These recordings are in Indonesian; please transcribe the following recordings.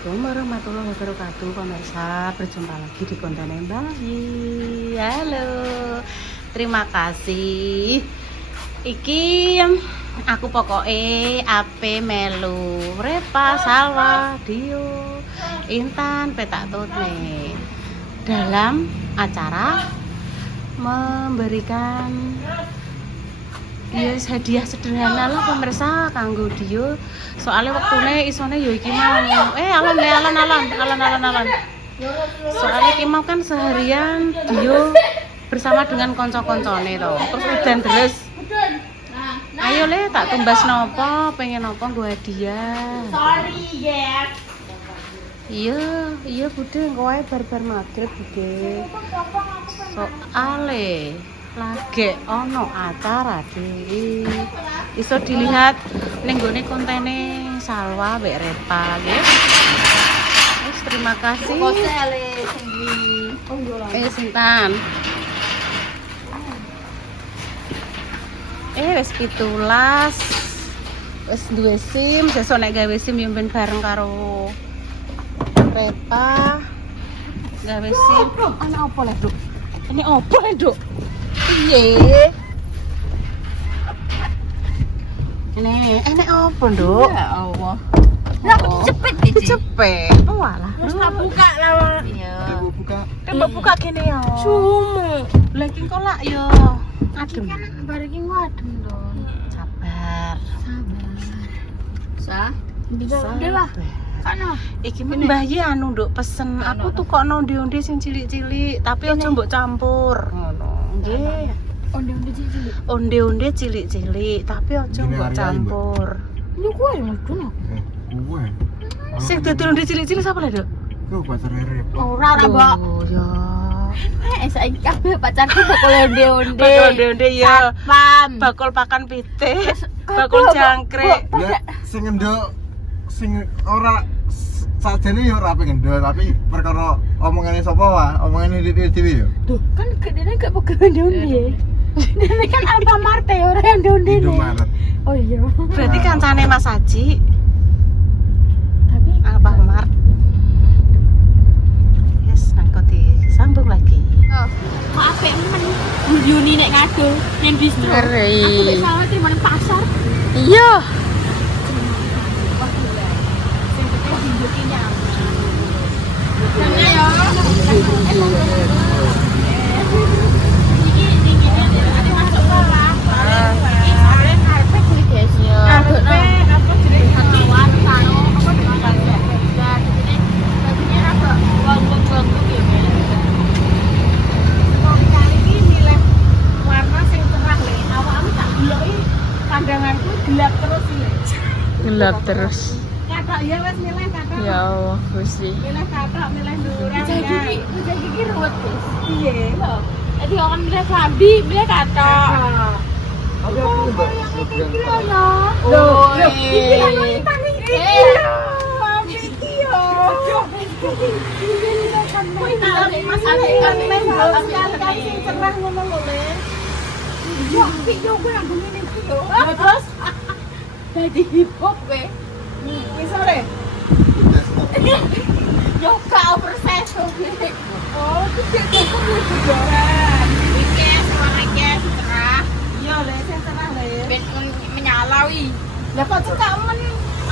Assalamualaikum warahmatullahi wabarakatuh. Pemirsa, berjumpa lagi di konten Mbak Yi. Halo, terima kasih. Iki aku pokoknya ape melu Repa, Salwa, Dio, Intan, Petak Tutne dalam acara memberikan hadiah sederhana lah pemirsa kanggo Dio. Soalnya waktune isone yo iki mau alon. Soalnya iki mau kan seharian Dio bersama dengan konco-koncone to. Terus udan deres. Ayo le tak tumbas nopo, pengen nopo nggo hadiah. Sorry, yes. Iya Bude, engko wae bar-bar magrib Bude. Soale lagi ono acara di iso dilihat ning gone kontene Salwa mbek Repa nggih. Wis terima kasih. Sintan. Wis 17. Wis duwe SIM, sesuk nek gawe SIM yo ben bareng karo Repa. Gawe SIM. Ana opo le, Duk? Ini opo le, Duk? Piye? Ini opo, Duk? Ya Allah. Lah cepet iki. Cepet. Walah. Terus tak buka lah. Iya. Buka. Coba buka kene ya. Cuma. Lah iki kok lak yo adem. Kan bar iki ngadem dong. Sabar. Sah. Udah lah. Kana. Iki Mbah Yi anu Nduk pesen aku tuh kok onde-onde sing cilik-cilik tapi aja mbok campur ngono. Nggih. Onde-onde cilik. Onde-onde cilik-cilik tapi aja mbok campur. Lu kuwi mudun aku. Gue. Sing dadi onde cilik-cilik sapa lho, Duk? Gue pacar Rep. Ora Mbak. Oh ya. Saiki kabeh pacarku bakal onde-onde. Bakul onde-onde ya. Pam. Bakul pakan pitik, bakul jangkrik. Ya sing ngendok sing ora sajane ya ora pengen ndok tapi perkara omongane sapa wae, omongane dhewe ya. Tuh, kan gedene gak bakal onde-onde. Ini kan Alfamart ya ora onde-onde. Indomaret. Oh iya. Berarti kancane Mas Haji Tapi Alfamart. Yes, nangko disambung lagi. kok apik men Yuni nek ngadu ning distro. Ngeri. Aku nek salah terima ning pasar. Iya. Wah gila. Sing penting dijuki nyampe. Sana ya. Iki ada masuk kelas. Iki sore karpet kuwi guys ya. Apa jenenge kawan karo apa dengan ya. Jadi bajunya rada gonggo-gonggo ya. Pandanganku gelap terus ini. Gelap terus. Katok ya wes milih katok. Ya Allah, Gusti. Milih katok, milih duran ya. Udah gigi ruwet guys. Iya lho. Jadi orang milih Fabi, milih katok. Oke, Mbak. Gila ya. Oh, iki lho Intan iki. Video. Mas Ade kan sekali sing cerah ngono lho, Le. Yo, video gue yang begini video. Terus jadi hip hop gue. Bisa deh. Yoga oversize gue. Oh, itu dia kok gue jualan. Iki suaranya cerah. Iya, Le, sing cerah Le. Ben menyala wi. Lah kok cekak men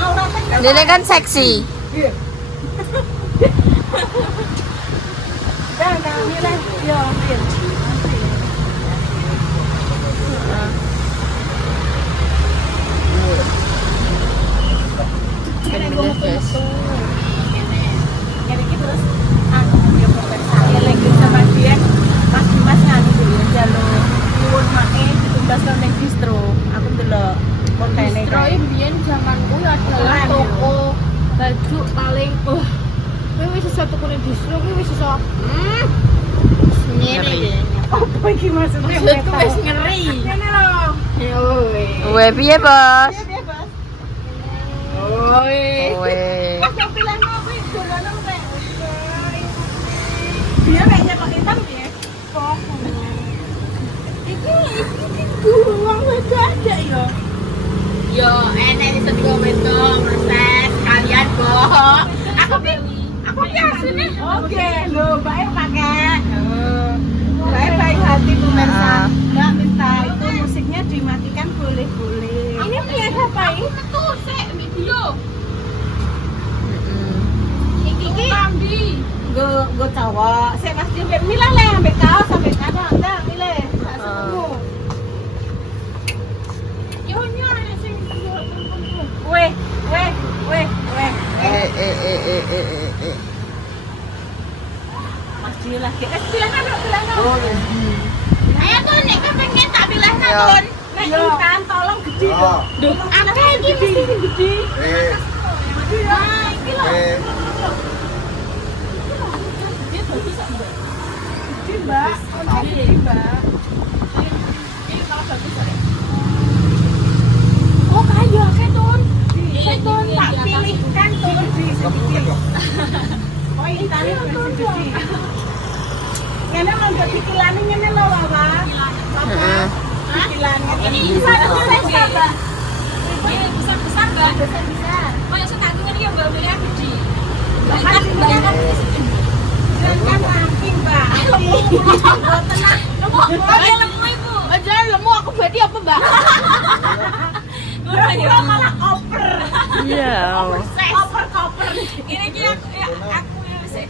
auratnya. Dene kan seksi. Iya. Dah, milih. Yo, ambil. Bener, guys. Jadi terus dia saya lagi sama dia Mas Dimas nganu dulu jalur nyuwun make ditumbas nang ning distro. Aku ndelok kontene. Distro iki biyen zamanku adalah toko baju paling kowe wis iso tuku ning distro kowe wis iso ngeri. Apa iki maksudnya? Maksudku wis ngeri. Ngene lho. Yo. Weh, piye, Bos? Oi. Weh. Mas yo pilih mau kuwi dolanan rek. Dia kayaknya kok hitam ya. Kok. Iki uang wedok ada ya. Yo, enek iso digo wedok proses kalian kok. Aku Oke, lo baik pakai. Baik hati pemirsa. Mbak minta itu musiknya dimatikan boleh-boleh. Ini punya siapa ini? Itu sih video. Iki gue cowok. Saya Mas Jumbe milah le ambek kaos sampai ada enggak milih. Yo nyari sing weh. Mas Dio lagi. Bilangkan. Oh, Rizky. Ayo tuh nek pengen tak bilangkan Tun. Nek ikan tolong gede dong. Duh, apa iki mesti gede. Nah, iki lho. Gede, Mbak. Gede, Mbak. Ini kalau bagus ya. Oh, kayu akeh Tun. Tun tak pilihkan Tun di sini. Oh, ini tadi versi gede. Ngene lho mbok dikilani ngene lho Wawa. Dikilani. Ini bisa besar Mbak. Ini besar Mbak. Besar. Oh, yang tak ngene ya Mbak beli gede. Bayangkan kan ranking Mbak. Tenang. Lemu Ibu. Aja lemu aku berarti apa Mbak? Gue malah koper. Iya. Koper. Ini ki aku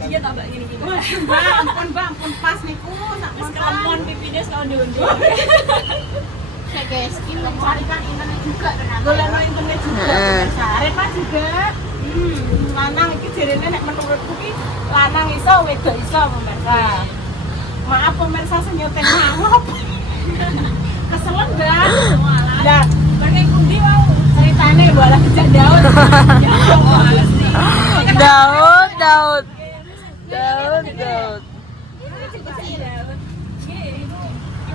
dia tambah gini. Mbak, ampun pas niku sak mon pipine sak ondo-ondo. Saya guys, ini carikan internet juga ternyata. Golek internet juga. Sare Pak juga. Lanang iki jarene nek menurutku ki lanang iso wedok iso pemirsa. Maaf pemirsa sing nyoten ngop. Keselen Mbak. Lah, pakai kundi mau ceritane bola kejak daun. Ya Allah. Daud.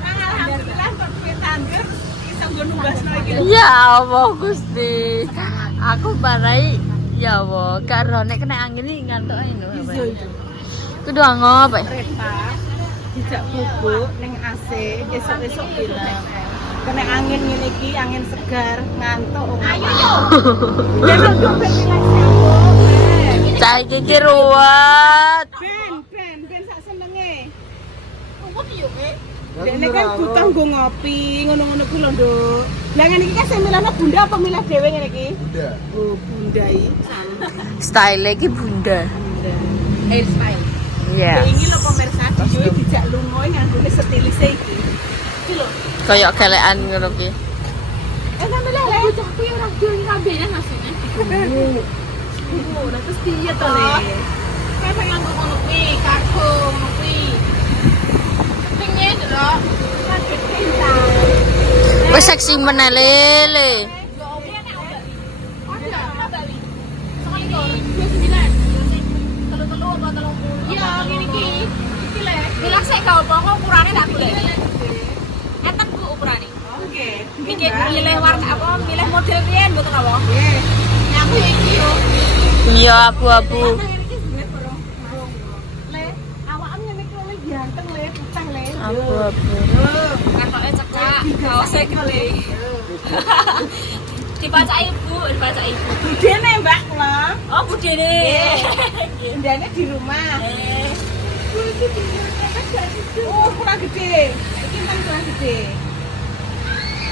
Alhamdulillah perpet tangger bisa nggo numbasno iki. Ya Allah Gusti. Aku barai ya Allah, karo nek kena angin iki ngantuk ae lho. Kudu ngop. Kereta dijak bubuk ning AC esuk-esuk bilang. Kena angin ngene iki, angin segar, ngantuk. Ayo yo. Ya nang Cai iki ruwet. Ben sak senenge. Opo yo, Dene kan butuh nggo ngopi, ngono-ngono ku lho, Nduk. Lah ngene iki kan sing milihno Bunda apa milih dhewe ngene iki? Bunda. Oh, Bunda iki. Style iki Bunda. Hair style. Yes. Ini lho pemirsa, Dio dijak lunga nganggone stilise iki. Iki lho. Kayak gelekan ngono ki. Sampe lek bocahku ya ora duwe rambene asline. Oh, lah terus piye to, Le? Kayak pengen ngono kuwi, karo ngono kuwi. Pengen lho. Sakit cinta. Wes seksi meneh lele. Iya, ngene iki. Iki le. Bilang sik gak apa-apa ukurane tak golek. Enten Bu ukurane. Oke. Mikir milih warna apa, milih model piye mboten apa? Nggih. Nek aku iki yo. Iya abu-abu. Le, awakmu ngene iki le ganteng le, putih le. Abu-abu. Katoke cekak, kaose gede. Dibacai Ibu, dibacai Ibu. Budene Mbak kula. Oh, budene. Bundanya di rumah. Oh, kurang gede. Iki kan kurang gede.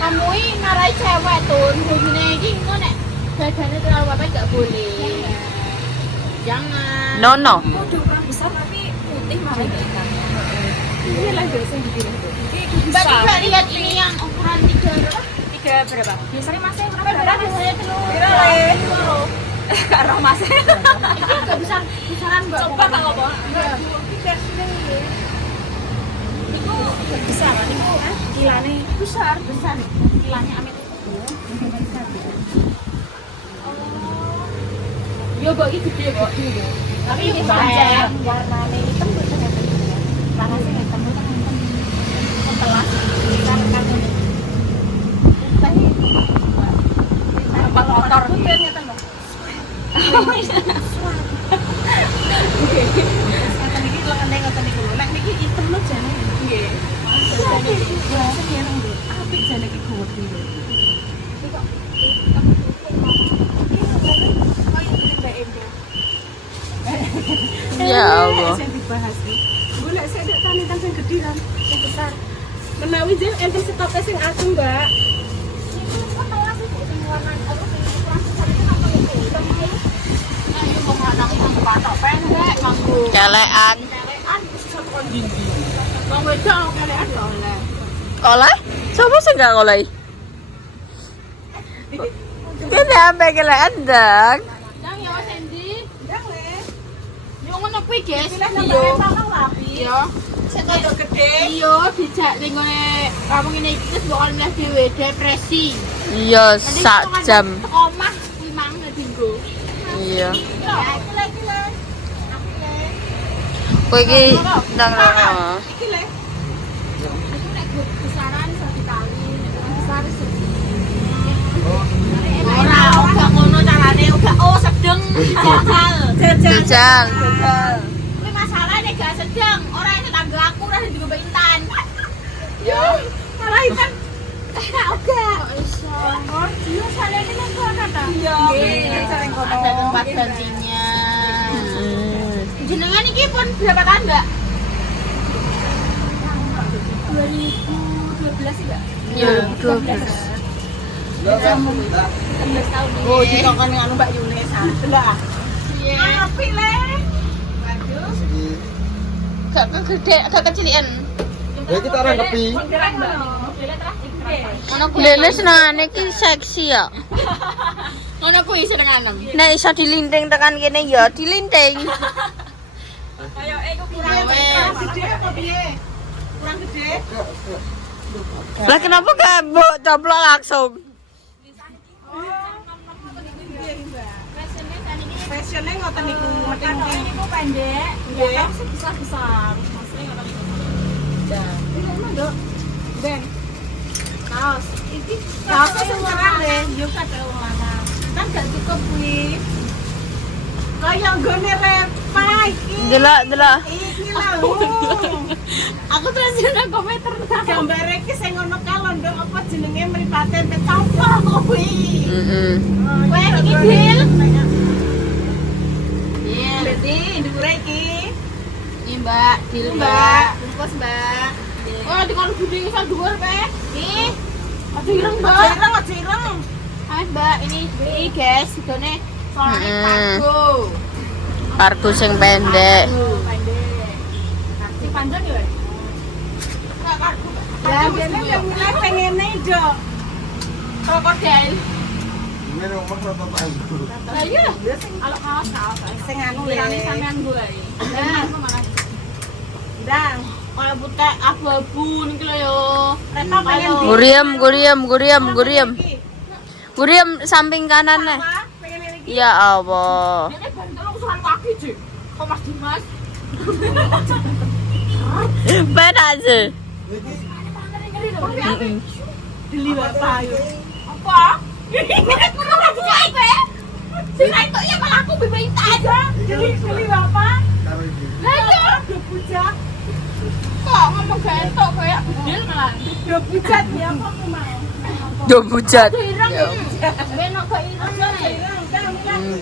Kamu ini ngarai cewek tuh, begini iki engko nek dadane terlalu apa enggak boleh. Jangan. No. Udah ukuran besar tapi putih malah ikan. Ini lah biasa begini. Mbak coba lihat ini yang ukuran 3 berapa? Biasanya masih berapa? Biasanya telur. Karo masih. Itu enggak bisa besaran Mbak. Coba tak apa? Iya. Itu besar kan? Itu kilane besar. Kilane amit itu. Yo kok iki gede kok. Tapi ini panjang. Warnane hitam boten ngeten. Warnane hitam boten ngeten. Ketelas kan ini. Tadi apa kotor putih ngeten lho. Oke. Ngeten iki lho kene ngeten iki lho. Nek niki hitam lho jane. Nggih. Jane iki biasa nang lho. Apik jane iki gede lho. Allah. Sing dibahas iki. Golek sik nek tani sing gedhi kan, sing besar. Menawi jen enten stoknya sing agung, Mbak. Kelekan. Wong wedok kelekan gak oleh. Oleh? Siapa sih gak oleh? Kene ampe kelekan dang. Dang ya Mas Endi. Dang le. Yo ngono kuwi, guys. Iya. Iya. Sing kaya gede. Iya, dijak ning ngene kamu ngene iki terus bakal meh dhewe depresi. Iya, sak jam. Teko omah kuwi mang dinggo. Iya. Ya, iki le iki le. Kowe iki ndang Iki le. Nek grup besaran iso dikali, nek besar iso Ora uga ngono carane uga sedeng jajal. Jajal. kuwi masalah nek gak sedang, ora tetangga aku ora digo Mbak Intan. Yo, malah ikan. Oke. Iso. Oh, dia salene nang kono ta? Iya. Nggih, sareng kono. Ada tempat gantinya. Jenengan iki pun berapa tahun, Mbak? 2012 sih, Mbak? Iya, 12. 16 tahun. Oh, dikongkon nganu Mbak Yunis. Lah. Iya. Apik le. Waduh. Gak gede, agak kecilian. Ya kita rangkepi. Keren Mbak. Mobilnya terus iki. Ngono kuwi. Lele senengane iki seksi ya. Ngono kuwi senenganem. Nek iso dilinting tekan kene ya dilinting. Kayak iku kurang gede apa piye? Kurang gede. Lah kenapa gak mbok coplok langsung? Fashionnya ngoten niku meting-meting. Niku pendek, Nggih. besar-besar. Maksudnya ngoten niku. Ini emang, Dok. Ben. Kaos. Iki kaosnya sing cerah le, yo kate wong lanang. Kan gak cukup kuwi. Kayak nggone Repa iki. Delok. Iki lah. Aku terus nang komentar. Gambar iki sing ngono kalon, Dok, apa jenenge mripate pecopo kuwi. Heeh. Kowe iki Bil. Iya. Berarti dhuwure iki. Ini Mbak, Dil Mbak. Mbak. Bungkus Mbak. Oh, di kono gede iso dhuwur, Pak. Nih. Aja ireng, Mbak. Aja ireng. Ayo, Mbak, ini guys, idone soalnya Mm-mm. kargo. Kargo sing pendek. Pendek. Si panjang ya, Wek? Enggak kargo, Mbak. Lah, biasanya udah mulai pengene, Dok. Krokodil. Ini rumah rata tangguh. Lah iya. Kalau kaos. Sing anu le. Pirane sampean gue. Nah, mana? Ndang. Kayak butek abu-abu niki lho yo. Repa pengen di. Guriam. Guriam samping kanan nih. Apa? Pengen iki. Ya Allah. Ini bantal usuran kaki, Cik. Kok Mas Dimas? Beda aja. Deli apa ayo. Apa? Ini kurang lagi apa? Sini itu ya malah aku bebek aja. Deli apa? Karo iki. Lah iya. Do bujat. Kok ngomong gentok kayak bedil malah. Do bujat ya apa aku mau. Yo bujat. Ireng iki. Benok kok ireng.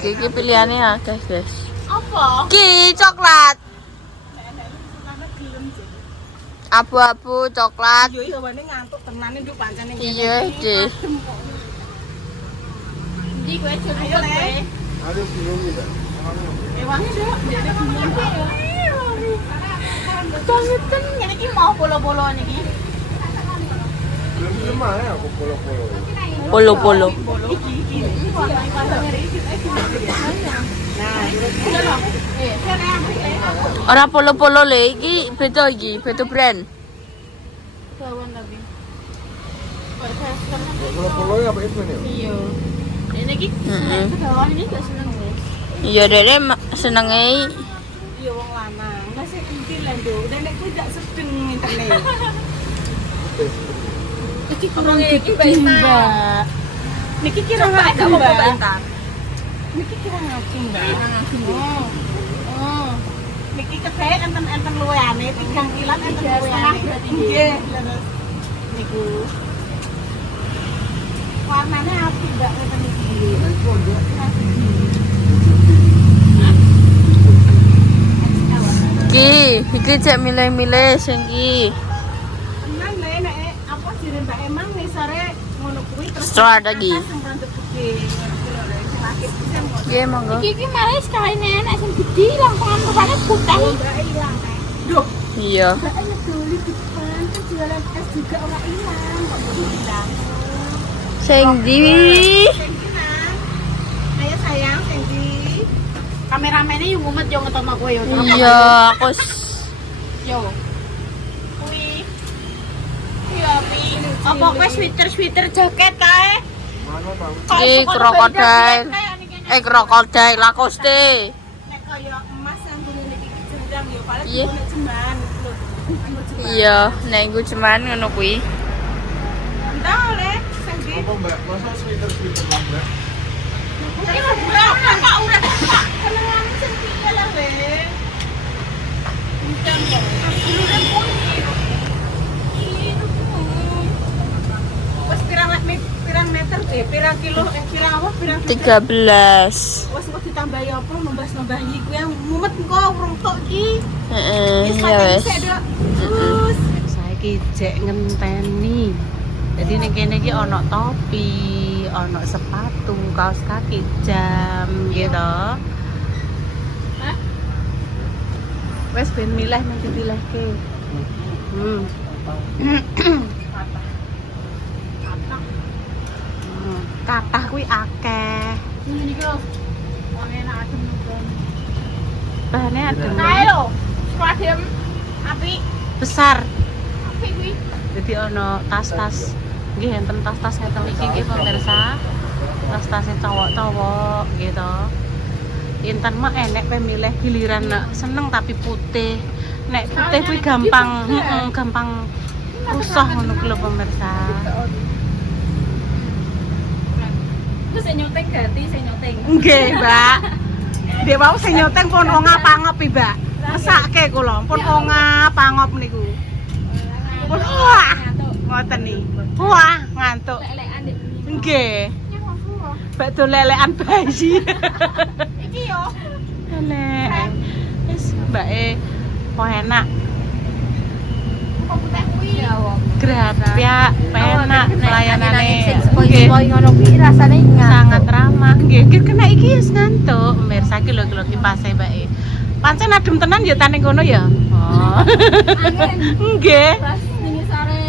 Iki pilihannya akeh, guys. Apa? Ki coklat. Abu-abu coklat. Yo hawane ngantuk tenan nduk pancene. Iya, Deh. Ndi kowe coba Ayo, Le. kowe. Aduh, bingung ya. Ewange, Dok. Dene bingung. Kangen ngene iki mau polo-polo niki. Belum lemah ya aku polo-polo. Polo-polo. Iki. Ora polo-polo le iki beda brand. Bawon tapi. Polo-polo ya apa itu nih? Iya. Ini iki Heeh. bawon ini gak seneng wis. Iya dene senenge Yo wong lanang. Lah sik iki lho, Nduk. Nek kuwi gak sedeng ngene. Iki kurang iki Mbak. Niki kira ngaki, Mbak. Niki kira ngaki, Mbak. Oh. Niki kedhe enten luweane 3 kilan enten luweane. Nggih, leres. Niku. Warnane apik, Mbak, ngeten iki. Iki cek milih-milih sing iki. Nang nek apa jenenge Mbak Emang nih sore ngono kuwi terus Strategi. sing randut gede ngono lho sing lakit pisan kok. Iya monggo. Iki malah sekali nenek sing gede langkungan rupanya putih. Mbak ilang nek. Duh, Iya. Mbak ngedoli depan kan jualan es juga ora ilang kok jadi ilang. Sing ndi? Sing iki nang. Ayo sayang sing iki. Kameramennya yang ngumet yo ngetokno kowe yo. Iya, aku Yo. Kuwi. Iya, Pi. Apa kowe sweater jaket kae? Mana tahu? iki krokodil. Krokodil Lacoste. Nek kaya emas yang kuwi niki jendang yo paling Iya. kuwi ceman lho. Iya, nek iku cuman ngono kuwi. Entah oleh sing iki. Apa mbak? Masa sweater lah mbak? Ini mau bulan apa udah pak? Senengan sing piye lah we. Udan kok. Aku udah punya. Wes pirang meter pirang kilo pirang apa pirang 13. wes kok ditambahi apa nambah-nambahi kuwi yang mumet kok urung tok iki. Heeh, Wis ya pakai wes. dhisik, Dok. Terus Saiki jek ngenteni. Jadi ning kene iki ana topi, ana sepatu, kaos kaki, jam gitu. Wes ben milih nanti dilehke. Kathah kuwi akeh. Ini iki lho. Wong enak adem nugon. Bahane adem. Kae lho. Adem. Api. Besar. Api kuwi. Jadi ono tas-tas. Nggih enten tas-tas ngeten iki nggih pemirsa. Tas-tasnya cowok-cowok gitu. Intan mah enek pemilih giliran nek seneng tapi putih. Nek putih kuwi gampang, gampang rusak ngono kuwi lho pemirsa. Terus sing nyoteng ganti sing nyoteng. Nggih, Mbak. Dek wau sing nyoteng pun onga pangop iki, Mbak. Mesake kula, pun onga pangop niku. Pun wah, ngoten nih. Wah, ngantuk. Lelekan Dik. Nggih. Mbak dolelekan bayi. Iki yo. Lelek. Wis mbake kok enak. Kok putih kuwi ya, wong. Gratis ya, penak pelayanane. Spoil ngono kuwi rasane Sangat ramah. Nggih, kena iki wis ngantuk. Pemirsa iki lho kipase mbake. Pancen adem tenan ya tane kono ya. Oh. Nggih. Pas ning sore.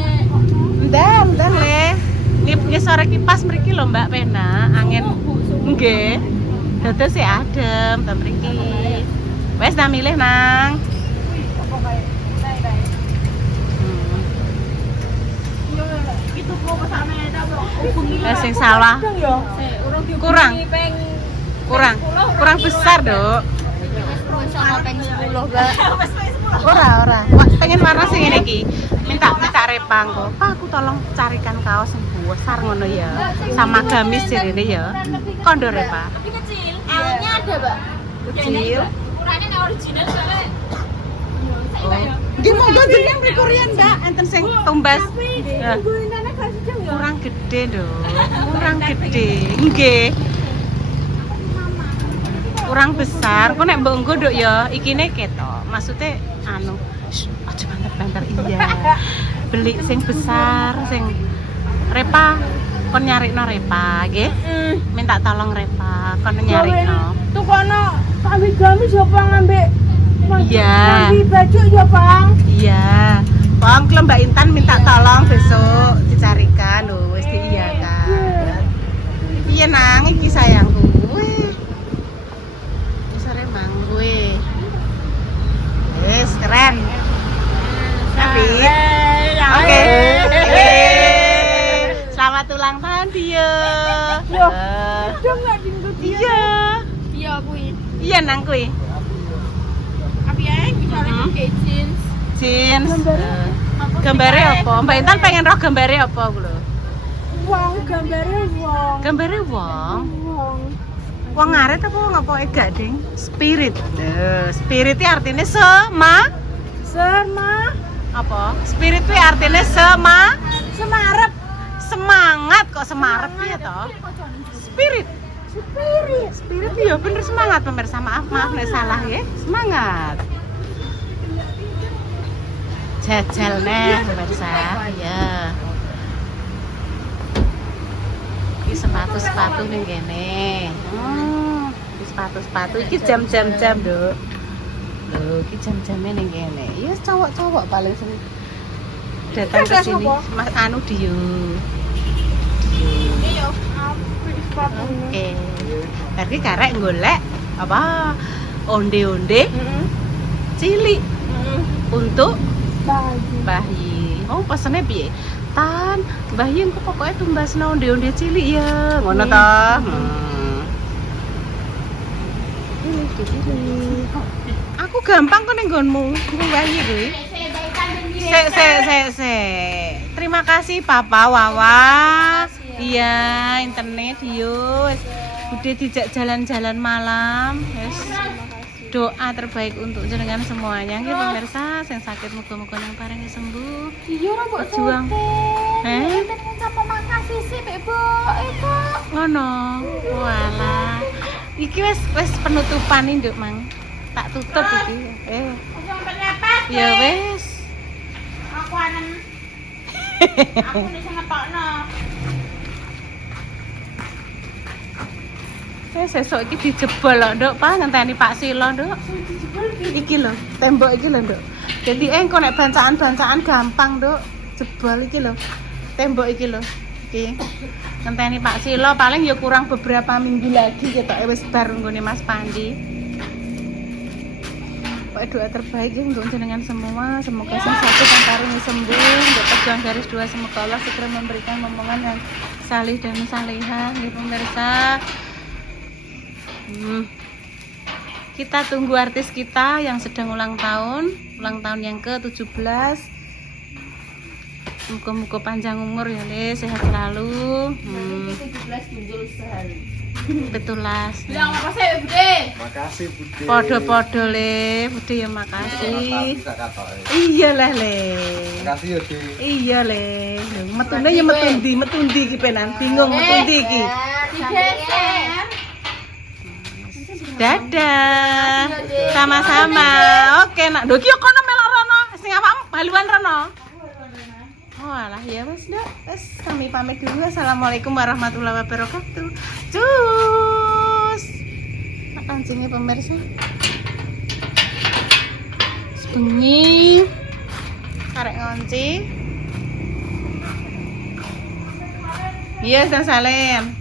Ndang le. Niki sore kipas mriki lho Mbak penak, angin. Nggih. Dados sik adem ta mriki. Wes ta milih nang. Apa kae? Kae. Itu kok kesane ta, Bro. Sing salah urung kurang. Kurang besar, Dok. Sama peng 10, Mbak. Ora. Wah, pengen warna sing ngene iki. Minta repang kok. Pak, aku tolong carikan kaos yang besar ngono ya. Sama gamis ini ya. Kondor ya, Pak. Tapi kecil. L-nya ada, Mbak. Kecil. Ukurannya nek original soalnya. Nggih monggo jeneng Korean, Mbak. Enten sing tumbas. Ya. Kurang gede, Dok. Kurang gede. Nggih. Kurang besar. Kok nek mbok engko, Dok ya, ikine ketok. Maksudnya anu, aja banter-banter iya. Beli sing besar, sing Repa, kon nyarikno Repa, nggih? Minta tolong Repa, kon nyarikno. tuh kono kami gamis ya Bang ambek Iya. ngambil baju ya Bang. Iya. Bang, kalau Mbak Intan minta tolong besok dicarikan lho, wis diiyakan. Iya nang, iki sayangku. Wih. Sore mang gue. Wis keren. Tapi oke. Selamat ulang tahun dia. Yo, udah nggak dingdut Iya. Iya kuwi. Iya nang kuwi. Tapi ae bisa pakai jeans. Jeans. Gambare apa? Mbak Intan pengen roh gambare apa lho? Wong gambarnya wong. Gambare wong. Wong. Wong ngaret apa wong apa enggak, Ding? Spirit. Spirit itu artinya sama apa? Spirit itu artinya Semarep. semangat kok semarep ya toh? Spirit. Spirit ya bener semangat pemirsa. Maaf nek salah ya. Semangat. Jajal nih pemirsa. Ya. Iki sepatu-sepatu ning kene. Iki sepatu-sepatu iki jam-jam, Nduk. Lho, iki jam-jame ning kene. Ya cowok-cowok paling sering datang ke sini. Mas anu Dio. Iya, beli sepatu. Oke. Tadi karek golek apa? Onde-onde cilik untuk bayi. Oh, pesennya piye? Tan, bayi engko pokoknya tumbasno onde-onde cilik ya. Ngono ta? Aku gampang kok ning nggonmu, bayi kuwi. Se. Terima kasih Papa Wawa. Iya, internet yo. Udah dijak jalan-jalan malam. Yes. Doa terbaik untuk jenengan semuanya nggih pemirsa, sing sakit muga-muga nang paringi sembuh. Iya, ora mbok Berjuang. Enten ngucap makasih sih, Ibu. Ibu. Ngono. Walah. Iki wis penutupan nih, Nduk, Mang. Tak tutup iki. Sampai lepet. Ya wis. Aku anen. Aku nek ngetokno. Sesuk iki dijebol lho, Nduk. Pak ngenteni Pak Silo, Nduk. Iki lho, tembok iki lho, Nduk. Jadi engko nek bancaan-bancaan gampang, Nduk. Jebol iki lho. Tembok iki lho. Iki. Ngenteni Pak Silo paling ya kurang beberapa minggu lagi ketok wis bar nggone Mas Pandi. Pokoknya doa terbaik ya untuk jenengan semua, semoga sing sakit yang paringi sembuh, untuk pejuang garis 2 semoga Allah segera memberikan momongan yang salih dan salihah ya pemirsa. Kita tunggu artis kita yang sedang ulang tahun yang ke-17. Muka-muka panjang umur ya Le, sehat selalu. 17 muncul sehari. Betulas. Bilang apa sih, Bude? Makasih Bude. Podo-podo Le, Bude ya makasih. Bisa katok. Iya lah Le. Makasih ya Di. Iya Le. Lho, metune ya metundi iki penan bingung metundi iki. Digeser. Dadah. Sama-sama. Oke, nak nduk yo kono melok rono. Sing awakmu haluan rono. Oh alah ya wes dah. Wes kami pamit dulu. Assalamualaikum warahmatullahi wabarakatuh. Cus. Nak kancingnya pemirsa. Sebenyi. Karek ngonci. Iya, dan salim.